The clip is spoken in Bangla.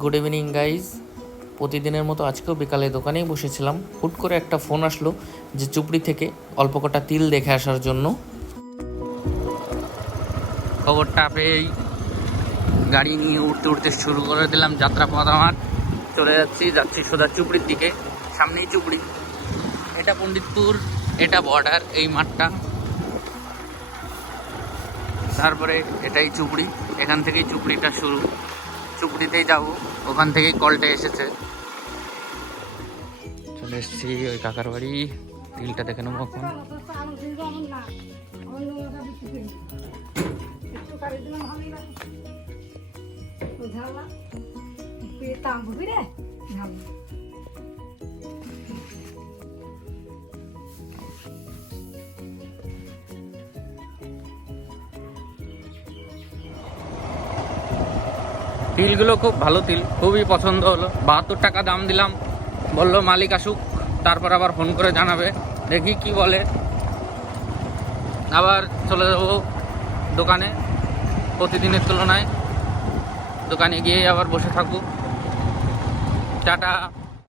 গুড ইভিনিং গাইজ প্রতিদিনের মতো আজকেও বিকালে দোকানেই বসেছিলাম। হুট করে একটা ফোন আসলো যে চুপড়ি থেকে অল্প কটা তিল দেখে আসার জন্য। খবরটা পেয়েই গাড়ি নিয়ে উঠতে উঠতে শুরু করে দিলাম যাত্রা পথ আমার। চলে যাচ্ছি যাচ্ছি সোজা চুপড়ির দিকে, সামনেই চুপড়ি। এটা পণ্ডিতপুর, এটা বর্ডার এই মাঠটা। তারপরে এটাই চুপড়ি, এখান থেকেই চুপড়িটা শুরু। চুপড়িতেই যাব। ওখান থেকেই কলটা এসেছে। চলে এসেছি ওই কাকার বাড়ি। তিলটা দেখে নেব এখন। তিলগুলো খুব ভালো তিল, খুবই পছন্দ হলো। বাহাত্তর টাকা দাম দিলাম। বলল, মালিক আসুক, তারপর আবার ফোন করে জানাবে। দেখি কি বলে। আবার চলে যাব দোকানে, প্রতিদিনের তুলনায়। দোকানে গিয়ে আবার বসে থাকুক টাটা।